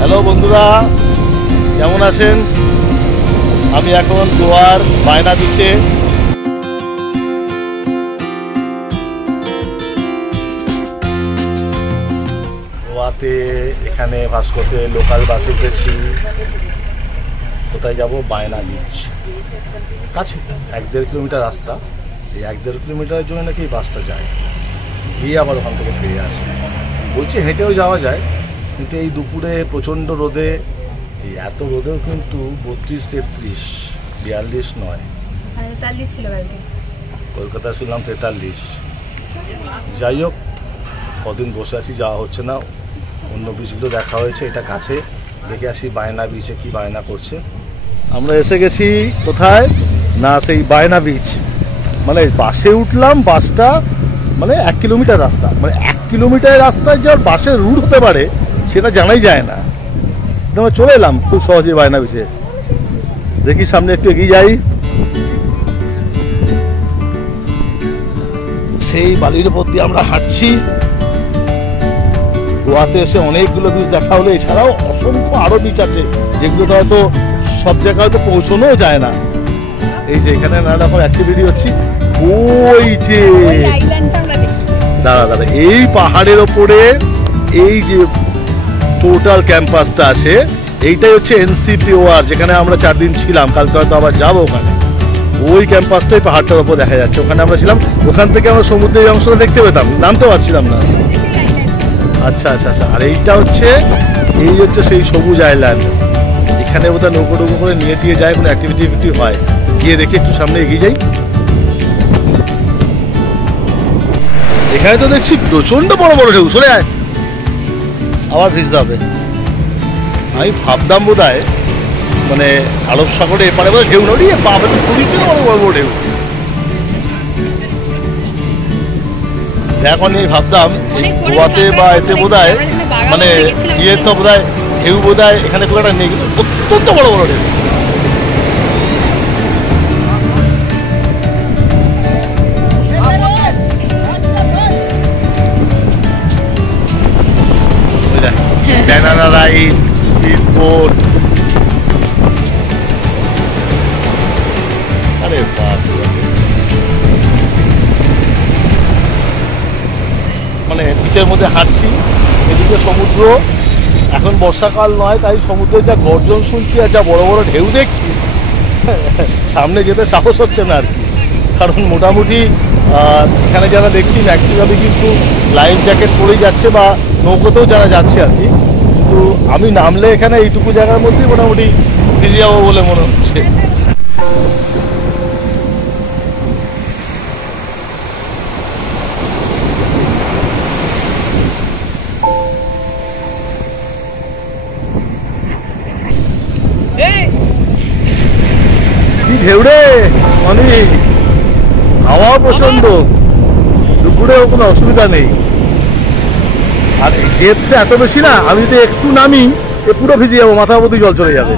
Hello বন্ধুরা, কেমন আছেন? আমি এখন গোয়ার বায়না বিচে। গোয়াতে এখানে ভাস্কোতে লোকাল বাসে উঠেছি। কোথায় যাব? বায়না বিচ। কাছে 1-1.5 কিলোমিটার রাস্তা। এই 1-1.5 কিলোমিটারের জন্য নাকি এই বাসটা যায়, গিয়ে আবার ওখান থেকে ফিরে আসে। বলছি হেঁটেও যাওয়া যায়, কিন্তু এই দুপুরে প্রচণ্ড রোদে, এই এত রোদেও কিন্তু 32-33, 42 নয়, 43 ছিল কালকে। কলকাতায় শুনলাম 43। যাই হোক, কদিন বসে আছি, যাওয়া হচ্ছে না। অন্য বিচগুলো দেখা হয়েছে, এটা কাছে, দেখে আসি বায়না বিচে কি বায়না করছে। আমরা এসে গেছি কোথায় না, সেই বায়না বিচ। মানে বাসে উঠলাম, বাসটা মানে 1 কিলোমিটার রাস্তা, মানে 1 কিলোমিটারের রাস্তায় যে বাসের রুট হতে পারে সেটা জানাই যায় না। আমরা চলে এলাম খুব সহজে বায়না বিচে। দেখি সামনে একটু এগিয়ে যাই। সেই বালির উপর দিয়ে আমরা হাঁটছি। গোয়াতে এসে অনেকগুলো বিচ দেখা হলো, এছাড়াও অসংখ্য আরো বিচ আছে যেগুলোতে হয়তো সব জায়গায় হয়তো পৌঁছানোও যায় না। এই যে এখানে নানা রকম অ্যাক্টিভিটি হচ্ছে। ওই যে দাঁড়া, এই পাহাড়ের ওপরে এই যে টোটাল ক্যাম্পাসটা আছে, এইটাই হচ্ছে NCPOR, যেখানে আমরা 4 দিন ছিলাম। কালকে হয়তো আবার যাবো ওখানে। ওই ক্যাম্পাসটাই পাহাড়টার ওপর দেখা যাচ্ছে, ওখানে আমরা ছিলাম। ওখান থেকে আমরা সমুদ্রের অংশটা দেখতে পেতাম, নামতে পারছিলাম না। আচ্ছা আচ্ছা আচ্ছা। আর এইটা হচ্ছে, এই হচ্ছে সেই সবুজ আইল্যান্ড। এখানে বোধহয় নৌকো টৌকো করে নিয়ে টিয়ে যায়, কোনো অ্যাক্টিভিটি হয়। গিয়ে দেখি, একটু সামনে এগিয়ে যাই। এখানে তো দেখছি প্রচন্ড বড় বড় ঢেউ। সরে আয়, আবার ভিজতে হবে। আমি ভাবতাম বোধহয় মানে আরব সাগরে এপারে বোধহয় ঢেউ নড়িয়ে বাবা, খুবই বড় বড় বড় ঢেউ। এখন এই ভাবতাম গোয়াতে বা এতে বোধহয় মানে ইয়ে তো বোধহয় ঢেউ বোধহয় এখানে খুব একটা নেই, অত্যন্ত বড় বড় ঢেউ। ব্যানানা রাইড, স্পিড বোট, আরে বাপ, মানে বিচের মধ্যে হাঁটছি, এদিকে সমুদ্র। এখন বর্ষাকাল নয়, তাই সমুদ্রে যা গর্জন শুনছি আর যা বড় বড় ঢেউ দেখছি, সামনে যেতে সাহস হচ্ছে না আর কি। কারণ মোটামুটি এখানে যারা দেখছি ম্যাক্সিমামই কিন্তু লাইফ জ্যাকেট পরেই যাচ্ছে, বা নৌকোতেও যারা যাচ্ছে আর কি। কিন্তু আমি নামলে এখানে এইটুকু জায়গার মধ্যেই মোটামুটি ভিজে যাবো বলে মনে হচ্ছে। কি ঢেউ রে অনেক, হাওয়া প্রচন্ড। দুপুরেও কোনো অসুবিধা নেই। আর ঢেউটা এত বেশি না, আমি যদি একটু নামি এ পুরো ভিজে যাবো, মাথার মধ্যে জল চলে যাবে।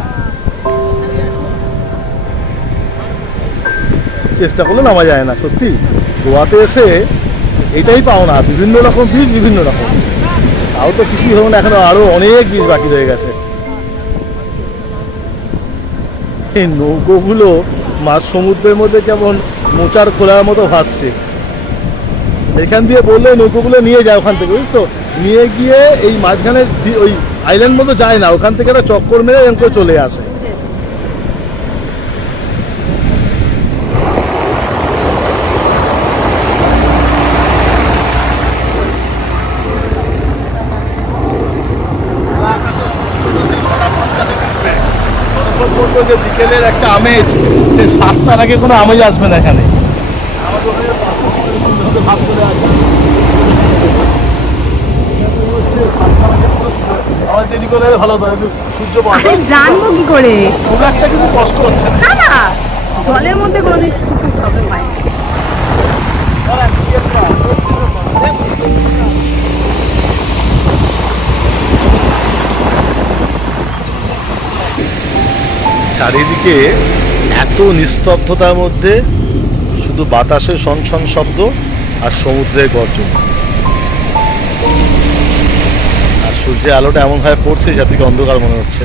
চেষ্টা করলে নামা যায় না সত্যি। গোয়াতে এসে এটাই পাও না, বিভিন্ন রকম বীজ, বিভিন্ন রকম। তাও তো কিছুই হলো না, এখনো আরো অনেক বীজ বাকি রয়ে গেছে। এই নৌকোগুলো মাঝ সমুদ্রের মধ্যে কেমন মোচার খোলার মতো ভাসছে। এখান দিয়ে বললে নৌকোগুলো নিয়ে যায় ওখান থেকে, বুঝছো, নিয়ে গিয়ে এই মাঝখানে ওই আইল্যান্ড মতো যায় না, ওখান থেকে একটা চক্কর মেরে এরকম করে চলে আসে। যে বিকেলের একটা আমেজ, সে 7টার আগে কোনো আমেজ আসবে না এখানে। ভালো সূর্য জানবো কি করে, খুব একটা কিন্তু কষ্ট হচ্ছে না। না, জলের মধ্যে কোনোদিন কিছু প্রবলেম হয় না। চারিদিকে এত নিস্তব্ধতার মধ্যে শুধু বাতাসের শনশন শব্দ আর সমুদ্রের গর্জন। আর সূর্যের আলোটা এমন ভাবে পড়ছে যাতে অন্ধকার মনে হচ্ছে।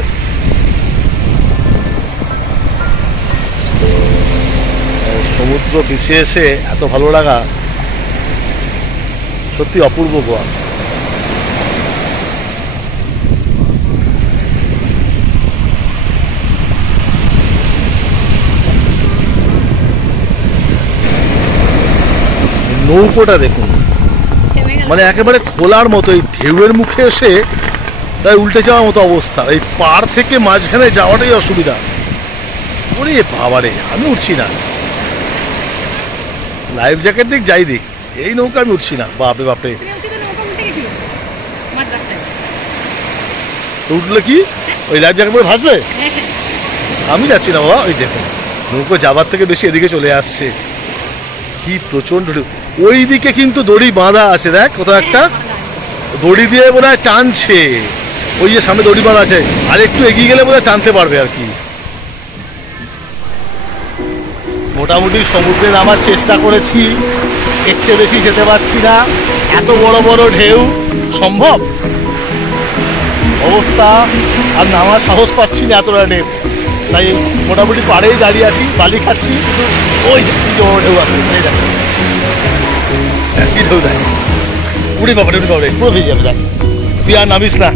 সমুদ্র পিছিয়ে এসে এত ভালো লাগা সত্যি অপূর্ব গোয়া। নৌকোটা দেখুন, মানে একেবারে খোলার মতো, এই ঢেউয়ের মুখে এসে তাই উল্টে যাওয়ার মতো অবস্থা। এই পাড় থেকে মাঝখানে যাওয়াটাই অসুবিধা। ওরে বাবারে, আমি উঠছি না। লাইফ জ্যাকেট দিক যাই দিক, এই নৌকা আমি উঠছি না। বাপরে বাপরে, তো উঠলে কি ওই লাইফ জ্যাকেট পরে ভাসবে? আমি যাচ্ছি না বাবা। ওই দেখুন নৌকো যাবার থেকে বেশি এদিকে চলে আসছে। কি প্রচন্ড ঢেউ। ওই দিকে কিন্তু দড়ি বাঁধা আছে, দেখ কোথাও একটা দড়ি দিয়ে বোধ হয় টানছে। ওই যে সামনে দড়ি বাঁধা আছে, আর একটু এগিয়ে গেলে বোধ হয় টানতে পারবে আর কি। মোটামুটি সমুদ্রে নামার চেষ্টা করেছি, এর চেয়ে বেশি যেতে পারছি না। এত বড় বড় ঢেউ, সম্ভব অবস্থা আর নামার সাহস পাচ্ছি না এতটা ঢেউ। তাই মোটামুটি পাড়েই দাঁড়িয়ে আছি, বালি খাচ্ছি, কিন্তু ওই বড় ঢেউ আছে, কি ঢেউ দেয়। উড়ে বাবারে উড়ে বাবারে, পুরো ভিজে যাবে। দেখ তুই আর নামিস না।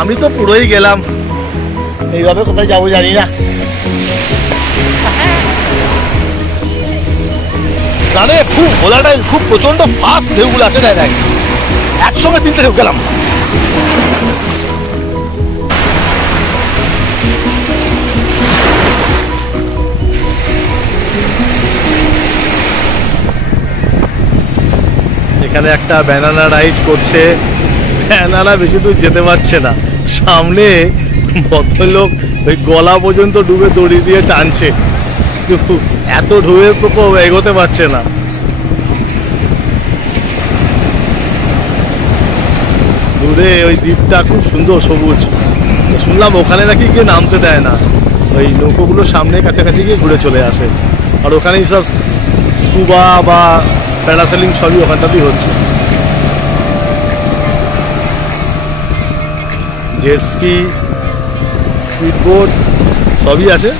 আমি তো পুরোই গেলাম, এইভাবে কোথায় যাবো জানি না। জানে খুব ভোলাটাই, খুব প্রচন্ড ফাস্ট ঢেউগুলো আছে। দেখ দেখ, একসঙ্গে 3টে ঢেউ গেলাম। এখানে একটা ব্যানানা রাইড করছে। ব্যানানা বেশি দূর যেতে পারছে না, সামনে ভদ্রলোক ওই গলা পর্যন্ত ডুবে দড়ি দিয়ে টানছে, কিন্তু এত ঢেউয়ের প্রকোপ এগোতে পারছে না। দূরে ওই দ্বীপটা খুব সুন্দর সবুজ। শুনলাম ওখানে নাকি গিয়ে নামতে দেয় না, ওই নৌকোগুলো সামনে কাছাকাছি গিয়ে ঘুরে চলে আসে। আর ওখানেই সব স্কুবা বা প্যারাসেলিং সবই ওখানটাতেই হচ্ছে। জেট স্কি, স্পিড বোট সবই আছে।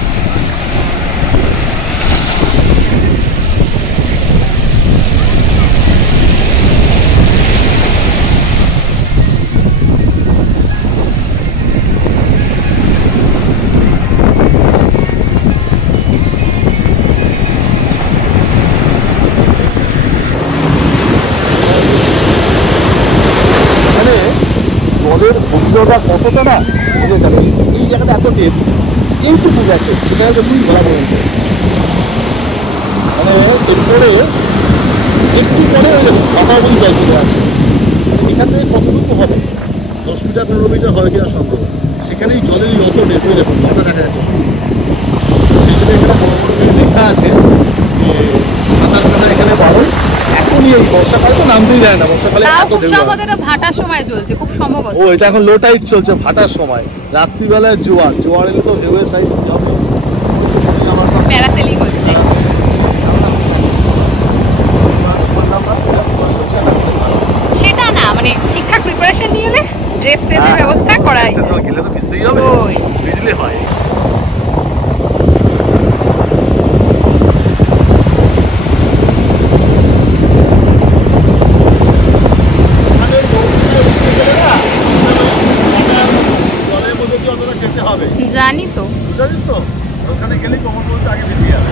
জলের গভীরতা কতটা না বোঝা যাবে। এই জায়গাটা এত টেপ, এইটুকু গেছে, সেখানে তো খুবই ভালো পর্যন্ত। মানে এরপরে একটু পরে ওই দেখুন মাথা অবধি জল চলে আসছে। এখান থেকে কতটুকু হবে, 10 মিটার 15 মিটার হয় কিনা সন্দেহ। সেখানেই জলের এই অত টেপ, ওই দেখুন মাথা দেখা যাচ্ছে। সেই জন্য এখানে বড় বড় করে লেখা আছে যে সাঁতার কাটার এখানে বারণ। এখনই এই বর্ষাকালে তো নামতেই যায় না, বর্ষাকালে এত ঢেউ। এটা ভাটার সময় চলছে খুব সম্ভবত। ও এটা এখন লো টাইড চলছে, ভাটার সময়। রাত্রিবেলায় জোয়ার, জোয়ার এলে তো ঢেউয়ের সাইজ কি হবে। প্যারাসেলিং হচ্ছে। সেটা না, মানে ঠিকঠাক প্রিপারেশন নিয়ে এলে ড্রেস ফ্রেসের ব্যবস্থা করাই গেলে তো ভিজতেই হবে, ভিজলে হয়। জানি তো, জানিস তো, ওখানে গেলেই কমন বলতে আগে বেরিয়ে যাবে।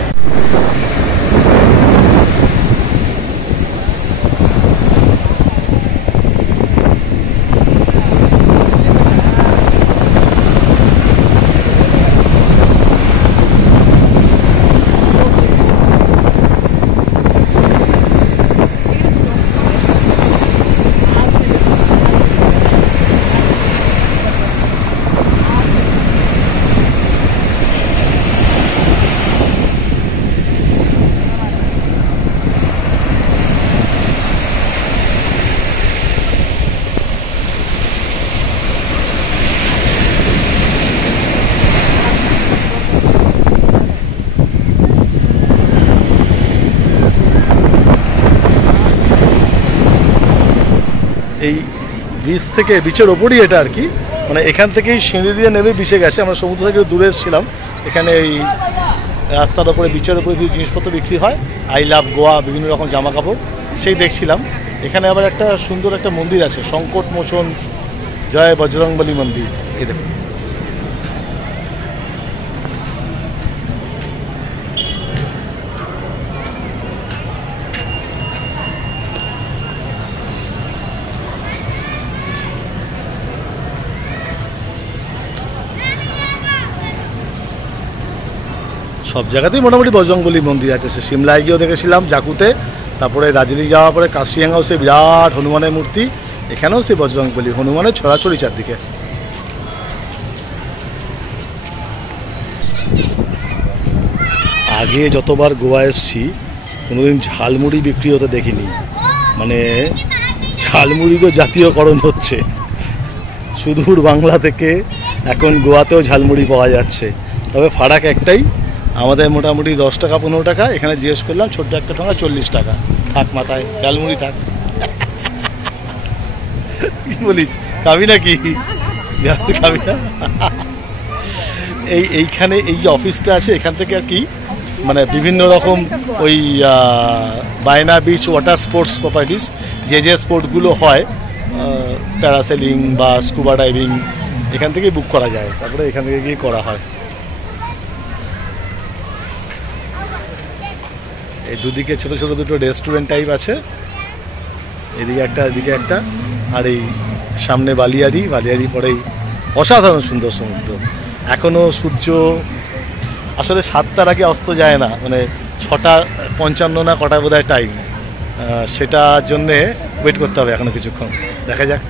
বিচ থেকে, বিচের ওপরই এটা আর কি, মানে এখান থেকেই সিঁড়ি দিয়ে নেমে বিচে গেছে। আমরা সমুদ্র থেকে দূরে এসেছিলাম, এখানে এই রাস্তার ওপরে বিচের ওপরে যে জিনিসপত্র বিক্রি হয়, আই লাভ গোয়া, বিভিন্ন রকম জামা কাপড়, সেই দেখছিলাম। এখানে আবার একটা সুন্দর একটা মন্দির আছে, সংকট মোচন জয় বজরংবলী মন্দির, এই দেখুন। সব জায়গাতেই মোটামুটি বজরংবলী মন্দির আছে। সে সিমলায় গিয়েও দেখেছিলাম, জাকুতে, তারপরে দার্জিলিং যাওয়ার পরে কাশিয়াঙ্গাও সে বিরাট হনুমানের মূর্তি, এখানেও সে বজরংবলী, হনুমানের ছড়াছড়ি চারদিকে। আগে যতবার গোয়া এসেছি কোনোদিন ঝালমুড়ি বিক্রি হতে দেখিনি, মানে ঝালমুড়িরও জাতীয়করণ হচ্ছে। সুদূর বাংলা থেকে এখন গোয়াতেও ঝালমুড়ি পাওয়া যাচ্ছে, তবে ফারাক একটাই, আমাদের মোটামুটি 10 টাকা 15 টাকা, এখানে জিজ্ঞেস করলাম ছোট্ট একটা ঠোঙা 40 টাকা। থাক মাথায়, ঝালমুড়ি থাক। কি বলিস, খাবি নাকি? খাবি না? এইখানে এই যে অফিসটা আছে, এখান থেকে আর কি মানে বিভিন্ন রকম ওই বায়না বিচ ওয়াটার স্পোর্টস প্রপার্টিস, যে স্পোর্টগুলো হয়, প্যারাসেলিং বা স্কুবা ডাইভিং, এখান থেকেই বুক করা যায়, তারপরে এখান থেকে গিয়ে করা হয়। এই দুদিকে ছোট ছোট দুটো রেস্টুরেন্ট টাইপ আছে, এদিকে একটা এদিকে একটা, আর এই সামনে বালিয়াড়ি, বালিয়াড়ি পরেই অসাধারণ সুন্দর সমুদ্র। এখনও সূর্য আসলে 7টার আগে অস্ত যায় না, মানে 6:55 না কটা বোধহয় টাইম, সেটার জন্যে ওয়েট করতে হবে এখনও কিছুক্ষণ, দেখা যাক।